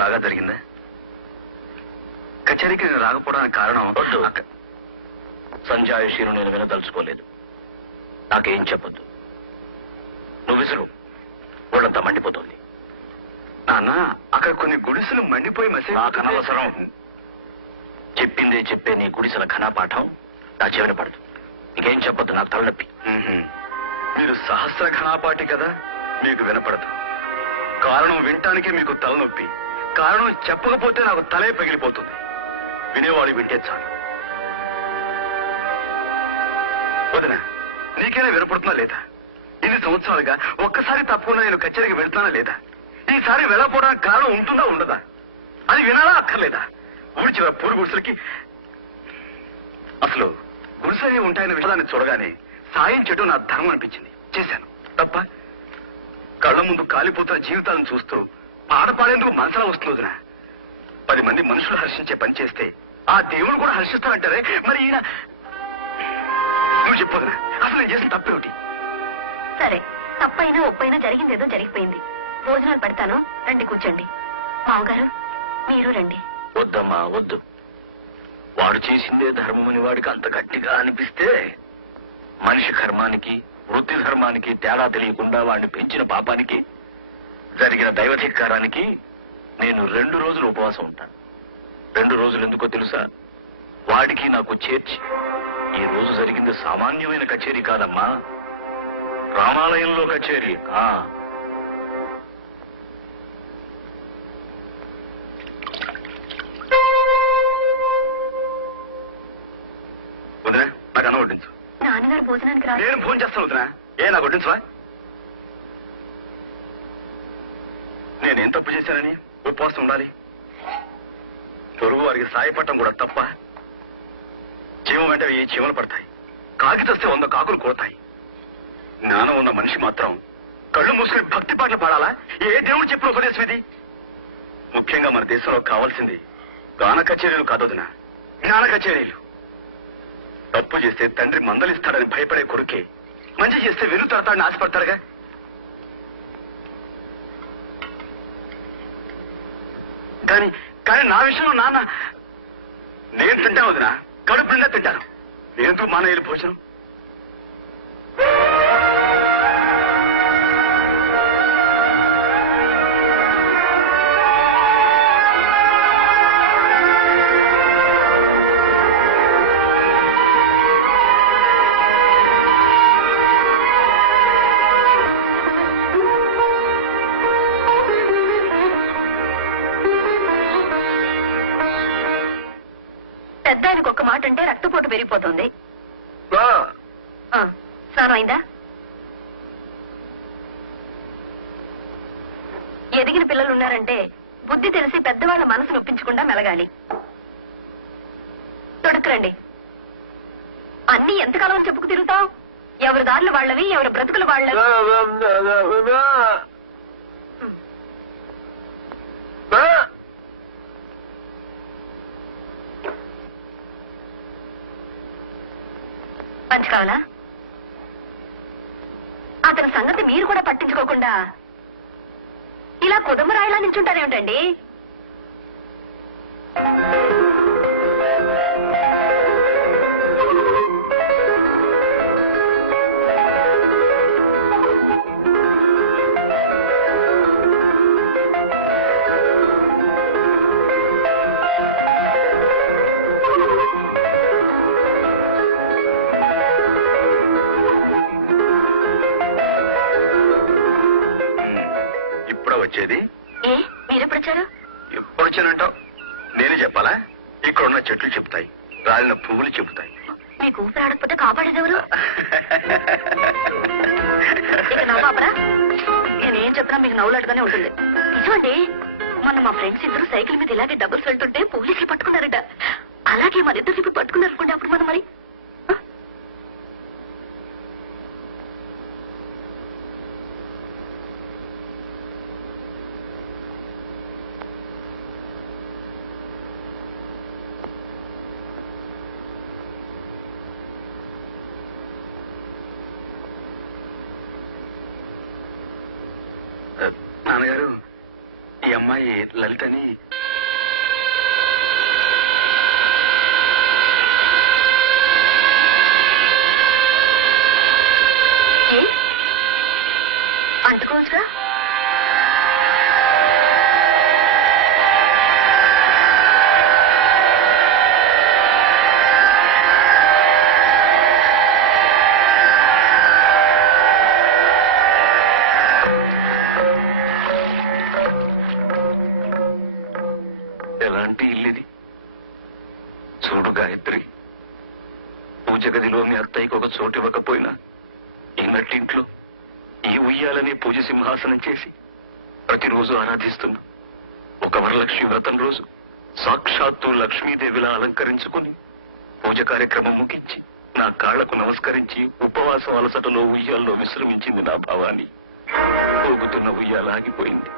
బాగా జరిగిందా? కచేరీకి నేను రాకపోవడానికి కారణం వద్దు. సంజాయిషీను నేను వినదలుచుకోలేదు. నాకేం చెప్పొద్దు. నువ్వు విసురు. ఒళ్ళంతా మండిపోతుంది. నాన్న, అక్కడ కొన్ని గుడిసెలు మండిపోయి నాకు అనవసరం. చెప్పిందే చెప్పే నీ గుడిసెల ఘనపాఠం నా చెవిన పడదు. ఇంకేం చెప్పొద్దు. నాకు తలనొప్పి. మీరు సహస్ర ఘనాపాటి కదా, మీకు వినపడదు. కారణం వినటానికే మీకు తలనొప్పి. కారణం చెప్పకపోతే నాకు తలే పగిలిపోతుంది. వినేవాడు వింటే చాలు. వదిన, నీకైనా వినపడుతున్నా లేదా? ఇన్ని సంవత్సరాలుగా ఒక్కసారి తప్పకుండా నేను కచేరీకి వెళ్తున్నానా లేదా? ఈసారి వెళ్ళకపోవడానికి కారణం ఉంటుందా ఉండదా? అది వినాలా అక్కర్లేదా? ఊరి చివర పూరు గుడిసెలకి అసలు గుడిసెలు ఉంటాయన్న విషయాన్ని చూడగానే సాయం చేయడం నా ధర్మం అనిపించింది. చేశాను. తప్ప కళ్ళ ముందు కాలిపోతున్న జీవితాలను చూస్తూ పాట పాడేందుకు మనసులా వస్తుంది వదినా. 10 మంది మనుషులు హర్షించే పని చేస్తే ఆ దేవుడు కూడా హర్షిస్తారంటారే, మరి ఈయన నువ్వు చెప్పొదినా, అసలు నేను చేసిన తప్పేమిటి? సరే, తప్పైనా ఒప్పైనా జరిగిందేదో జరిగిపోయింది. భోజనాలు పెడతాను, రండి కూర్చోండి. మామగారు మీరు రండి. వద్దమ్మా, వద్దు. వాడు చేసిందే ధర్మమని వాడికి అంత గట్టిగా అనిపిస్తే మనిషి కర్మానికి వృత్తి ధర్మానికి తేడా తెలియకుండా వాడిని పెంచిన పాపానికి జరిగిన దైవధిక్కారానికి నేను 2 రోజులు ఉపవాసం ఉంటాను. 2 రోజులు ఎందుకో తెలుసా? వాడికి నాకు చేర్చి. ఈ రోజు జరిగింది సామాన్యమైన కచేరీ కాదమ్మా, రామాలయంలో కచేరీ. వదినా, నాకు అన్నం వడ్డించు. నాన్నగారు భోజనానికి రా. నేను ఫోన్ చేస్తాను వదినా. నాకు వడ్డించవా? నేనేం తప్పు చేశానని ఉపవాసం ఉండాలి? పొరుగు వారికి సాయపడటం కూడా తప్ప? చీమ వెంట ఏ చీమలు పడతాయి, కాకి తెస్తే 100 కాకులు కొడతాయి. జ్ఞానం ఉన్న మనిషి మాత్రం కళ్ళు మూసుకుని భక్తి పాటలు పాడాలా? ఏ దేవుడు చెప్పిన ఉపదేశం ఇది? ముఖ్యంగా మన దేశంలో కావాల్సింది గాన కచేరీలు కాదొదినా, జ్ఞాన కచేరీలు. తప్పు చేస్తే తండ్రి మందలిస్తాడని భయపడే కొడుకే మంచి చేస్తే వెను తడతాడని ఆశపడతాడుగా. కానీ కానీ నా విషయంలో నాన్న, నేను తింటాను వదినా, కడుపు నిండా తింటాను. నేనెందుకు మానయ్యలు భోజనం? పెద్దానికి ఒక్క మాట అంటే రక్తపోటు పెరిగిపోతుంది. స్నానం అయిందా? ఎదిగిన పిల్లలు ఉన్నారంటే బుద్ధి తెలిసి పెద్దవాళ్ళ మనసు నొప్పించకుండా మెలగాలి. తొడుక్కురండి. అన్ని ఎంతకాలం చెప్పుకు తిరుగుతావు? ఎవరి దారులు వాళ్ళవి, ఎవరి బ్రతుకులు వాళ్ళవి. మంచి కావాలా? అతని సంగతి మీరు కూడా పట్టించుకోకుండా ఇలా కుదమరాయిలా నించుంటారేమిటండి? వచ్చేది? మీరెప్పుడు వచ్చారు? ఎప్పుడు వచ్చానంటావు? నేనే చెప్పాలా? ఇక్కడ ఉన్న చెట్లు చెప్తాయి, రాలిన పువ్వులు చెబుతాయి. మీకు ఊపిరి ఆడకపోతే కాపాడేదెవరు? నేనేం చెప్పినా మీకు నవ్వులాటుగానే ఉంటుంది. నిజమండి, మొన్న మా ఫ్రెండ్స్ ఇద్దరు సైకిల్ మీద ఇలాగే డబుల్స్ వెళ్తుంటే పోలీసులు పట్టుకున్నారట. అలాగే మన ఇద్దరు ఇప్పుడు పట్టుకున్నారు అనుకోండి, అప్పుడు మనం మరి నాన్నగారు, ఈ అమ్మాయి అమ్మాయి లలితని అంటుకోవచ్చుగా. ఎలాంటి ఇల్లుది చూడు గాయత్రి, పూజ గదిలో మీ అత్తయ్యకి ఒక చోటు ఇవ్వకపోయినా ఈ నట్టింట్లో ఈ ఉయ్యాలనే పూజ సింహాసనం చేసి ప్రతిరోజు ఆరాధిస్తున్నా. ఒక వరలక్ష్మి వ్రతం రోజు సాక్షాత్తు లక్ష్మీదేవిలా అలంకరించుకుని పూజ కార్యక్రమం ముగించి నా కాళ్లకు నమస్కరించి ఉపవాసం అలసటలో ఉయ్యాల్లో విశ్రమించింది నా భవాని. పోగుతున్న ఉయ్యాల ఆగిపోయింది,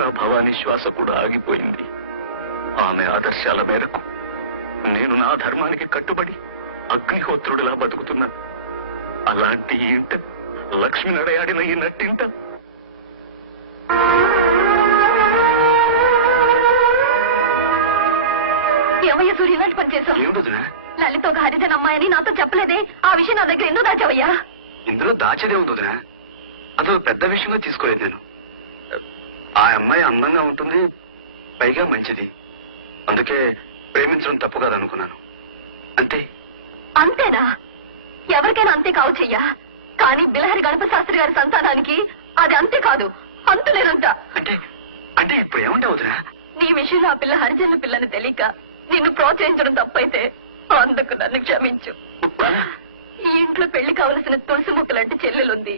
నా భవాని శ్వాస కూడా ఆగిపోయింది. ఆమె ఆదర్శాల మేరకు నేను నా ధర్మానికి కట్టుబడి అగ్నిహోత్రుడిలా బతుకుతున్నాను. అలాంటి ఈ ఇంట లక్ష్మి నడయాడిన ఈ నట్టింట ఏమయ్య సూర్య, ఇలాంటి పని చేశావు? ఏమిటొదినా? లలిత ఒక హరిజన అమ్మాయని నాతో చెప్పలేదే. ఆ విషయం నా దగ్గర ఎందుకు దాచావయ్యా? ఇందులో దాచేదే ఉందినా, అదో పెద్ద విషయంగా తీసుకోలేదు నేను. ఆ అమ్మాయి అందంగా ఉంటుంది, పైగా మంచిది, అందుకే ప్రేమించడం తప్పు కాదనుకున్నాను. అంతే. అంతేనా? ఎవరికైనా అంతే కావచ్చు చెయ్యా, కానీ బిలహరి గణపతి శాస్త్రి గారి సంతానానికి అది అంతే కాదు, అంతులేనంత. అంటే అంటే ఇప్పుడు ఏమంటావు వదినా? నీ విషయంలో ఆ పిల్ల హరిజనుల పిల్లని తెలియక నిన్ను ప్రోత్సహించడం తప్పైతే అందుకు నన్ను క్షమించు. ఈ ఇంట్లో పెళ్లి కావలసిన తులసి ముక్కలాంటి చెల్లెలుంది,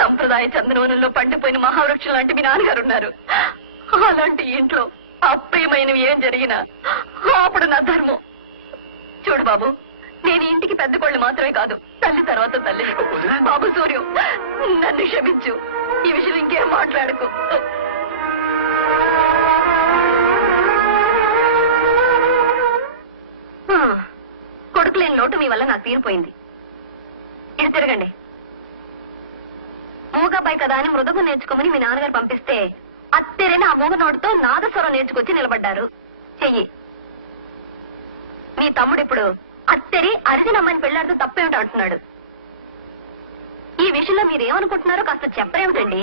సంప్రదాయ చంద్రవనంలో పండిపోయిన మహావృక్షం లాంటి మీ నాన్నగారున్నారు. అలాంటి ఇంట్లో అప్రియమైనవి ఏం జరిగినా అప్పుడు నా ధర్మం. చూడు బాబు, నేను ఇంటికి పెద్ద కోళ్ళు మాత్రమే కాదు, తల్లి తర్వాత తల్లి. బాబు సూర్యం, నన్ను క్షమించు, ఈ విషయం ఇంకేం మాట్లాడకు. కొడుకు లేని లోటు మీ వల్ల నాకు తీరిపోయింది. ఇది తిరగండి. మూగబ్బాయి కదా అని మృదంగం నేర్చుకోమని మీ నాన్నగారు పంపిస్తే అత్తెరని ఆ మూగ నోటితో నాదస్వరం నేర్చుకొచ్చి నిలబడ్డారు. చెయ్యి. మీ తమ్ముడు ఇప్పుడు అత్తెరి అరిజిన అమ్మాయిని పెళ్లాడుతూ తప్పేమిటి అంటున్నాడు. ఈ విషయంలో మీరేమనుకుంటున్నారో కాస్త చెప్పరేమిటండి?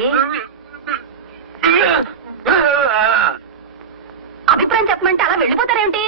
అభిప్రాయం చెప్పమంటే అలా వెళ్ళిపోతారేమిటి?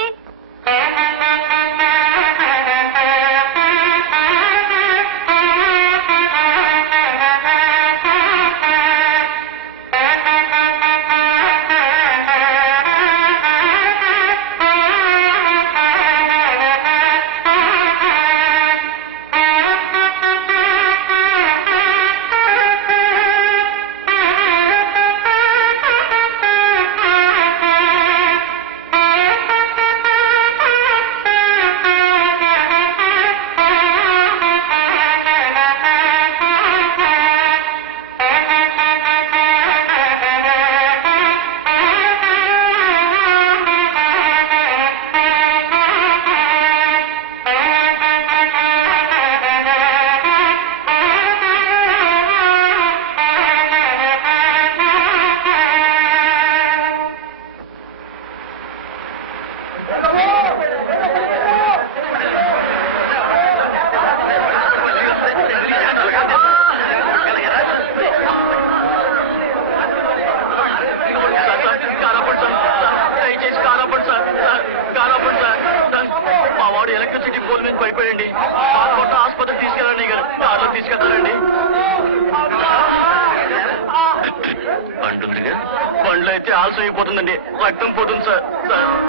బండ్లో అయితే ఆల్సో అయిపోతుందండి, రక్తం పోతుంది సార్.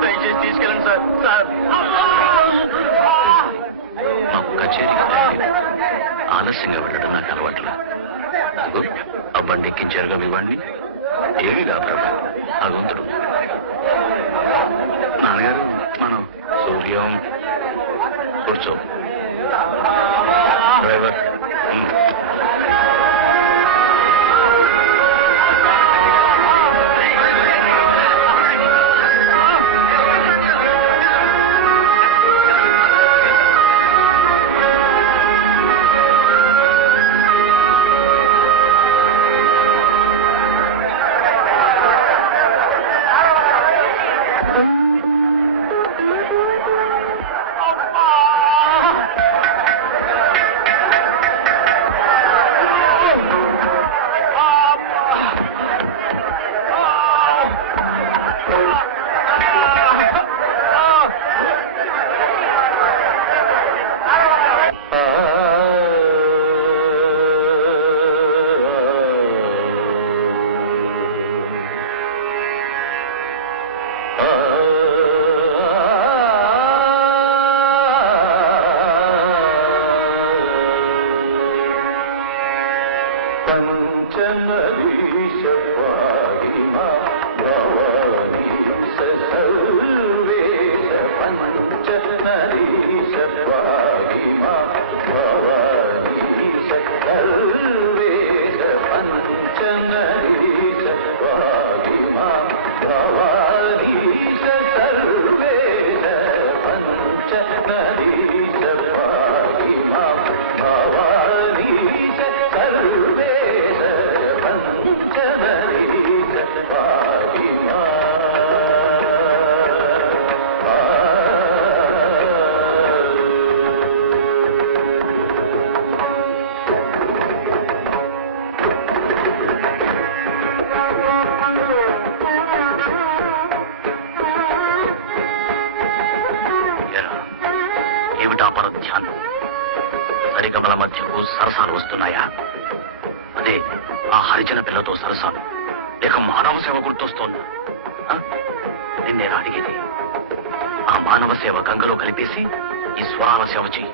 దయచేసి తీసుకెళ్ళండి సార్. ఆలస్యంగా వెళ్ళడం నాకు అలవాట్లా. ఆ బండి ఎక్కించారుగా మీ వాడిని, ఏమీ కాదు భగవంతుడు. నాన్నగారు, మనం సూర్యం కూర్చో. డ్రైవర్ పరధ్యానం. సరిగమల మధ్యకు సరసాలు వస్తున్నాయా? అదే ఆ హరిజన పిల్లతో సరసాలు, లేక మానవ సేవ గుర్తొస్తోందా? నిన్నేను అడిగేది. ఆ మానవ సేవ గంగలో కలిపేసి ఈ స్వరాల సేవ చెయ్యి.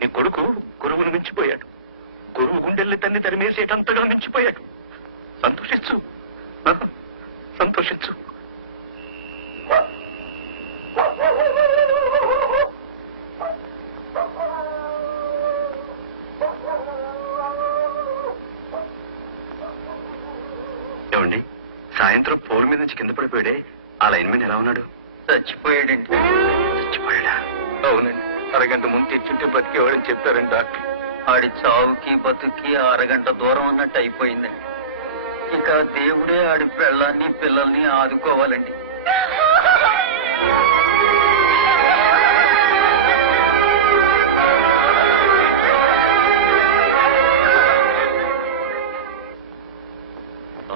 నీ కొడుకు గురువును మించిపోయాడు. గురువు గుండెల్ని తన్ని తరిమేసేటంతగా మించిపోయాడు. సంతోషించు, సంతోషించు. నుంచి కింద పడిపోయాడే ఆ లైన్మెన్ ఎలా ఉన్నాడు? చచ్చిపోయాడండి. చచ్చిపోయాడా? అవునండి, అరగంట ముందు తెచ్చుంటే బతికేవాడని చెప్పారండి డాక్టర్. ఆడి చావుకి బతుకి అరగంట దూరం అన్నట్టు అయిపోయిందండి. ఇక దేవుడే ఆడి పెళ్ళాన్ని పిల్లల్ని ఆదుకోవాలండి.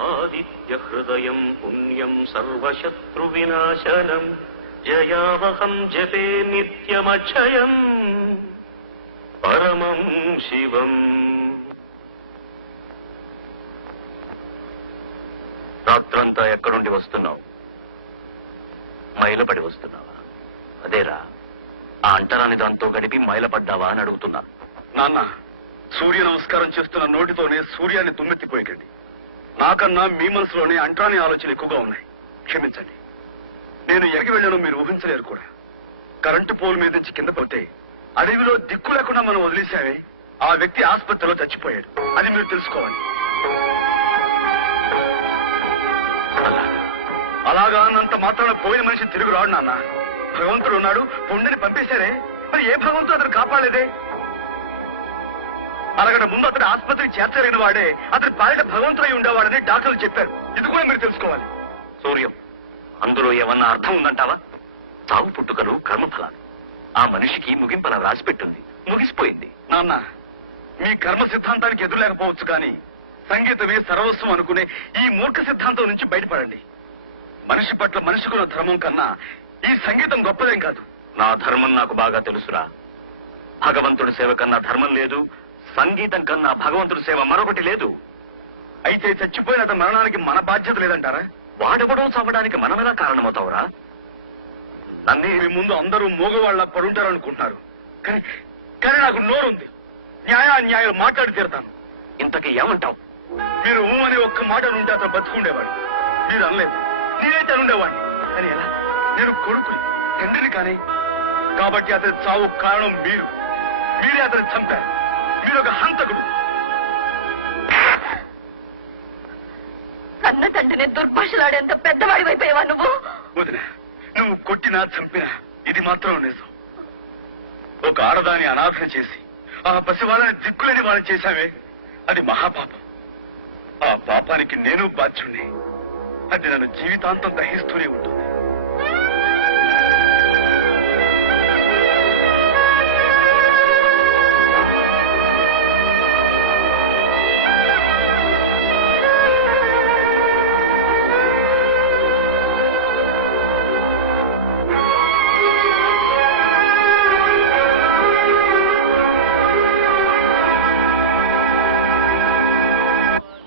ఆదిత్య హృదయం పుణ్యం సర్వశత్రు వినాశనం జయావహం జపే నిత్యమక్షయం పరమం శివం. రాత్రంతా ఎక్కడుండి వస్తున్నావు? మైలపడి వస్తున్నావా? అదేరా, ఆ అంటరాని దాంతో గడిపి మైలపడ్డావా అని అడుగుతున్నాను. నాన్న, సూర్య నమస్కారం చేస్తున్న నోటితోనే సూర్యాన్ని దుమ్మెత్తిపోయకండి. నాకన్నా మీ మనసులోనే అంటరాని ఆలోచనలు ఎక్కువగా ఉన్నాయి. క్షమించండి. నేను ఎక్కడికి వెళ్ళానో మీరు ఊహించలేరు కూడా. కరెంటు పోల్ మీద నుంచి కింద పడితే అడవిలో దిక్కు లేకుండా మనం వదిలేశామే, ఆ వ్యక్తి ఆసుపత్రిలో చచ్చిపోయాడు. అది మీరు తెలుసుకోవాలి. అలాగా అన్నంత మాత్రాన పోయిన మనిషిని తిరిగి రాడు నాన్న. భగవంతుడు ఉన్నాడు, పొండిని పంపేశారే, మరి ఏ భగవంతుడు అతను కాపాడలేదే? అలాగట ముందు అతని ఆసుపత్రికి చేర్చలేని వాడే అతని పాలిట భగవంతుడై ఉండేవాడని డాక్టర్లు చెప్పారు. ఇది కూడా మీరు తెలుసుకోవాలి. సూర్యం, అందులో ఏమన్నా అర్థం ఉందంటావా? చావు పుట్టుకలు కర్మఫలాలు. ఆ మనిషికి ముగింపలా రాసిపెట్టింది, ముగిసిపోయింది. నాన్న, మీ కర్మ సిద్ధాంతానికి ఎదురులేకపోవచ్చు కానీ సంగీతమే సర్వస్వం అనుకునే ఈ మూర్ఖ సిద్ధాంతం నుంచి బయటపడండి. మనిషి పట్ల మనిషికున్న ధర్మం కన్నా ఈ సంగీతం గొప్పదేం కాదు. నా ధర్మం నాకు బాగా తెలుసురా. భగవంతుడి సేవ కన్నా ధర్మం లేదు, సంగీతం కన్నా భగవంతుడి సేవ మరొకటి లేదు. అయితే చచ్చిపోయిన అతని మరణానికి మన బాధ్యత లేదంటారా? వాడెవడో చంపడానికి మనమెలా కారణమవుతావురా? నన్ను మీ ముందు అందరూ మూగవాళ్ల పడుంటారు అనుకుంటున్నారు. కానీ నాకు నోరుంది. న్యాయాన్యాయాలు మాట్లాడి తీరుతాను. ఇంతకీ ఏమంటావు? మీరు ఊ అని ఒక్క మాట ఉంటే అతను బతుకుండేవాడు. మీరు అనలేదు, నేనైతే అనుండేవాడిని. కానీ ఎలా? నేను కొడుకుని, తండ్రిని కానీ. కాబట్టి అతని చావు కారణం మీరే అతను చంపారు. మీరు ఒక హంతకుడు. కన్న తండ్రిని దుర్భాషలాడేంత పెద్దవాడి వైపోయావా నువ్వు? వదిన, నువ్వు కొట్టినా చంపినా ఇది మాత్రం నిజం. ఒక ఆడదాని అనాథన చేసి ఆ పసివాళ్ళని దిక్కులేని వాళ్ళని చేశామే, అది మహాపాపం. ఆ పాపానికి నేను బాధ్యుణ్ణి. అది నన్ను జీవితాంతం దహిస్తూనే ఉంటుంది.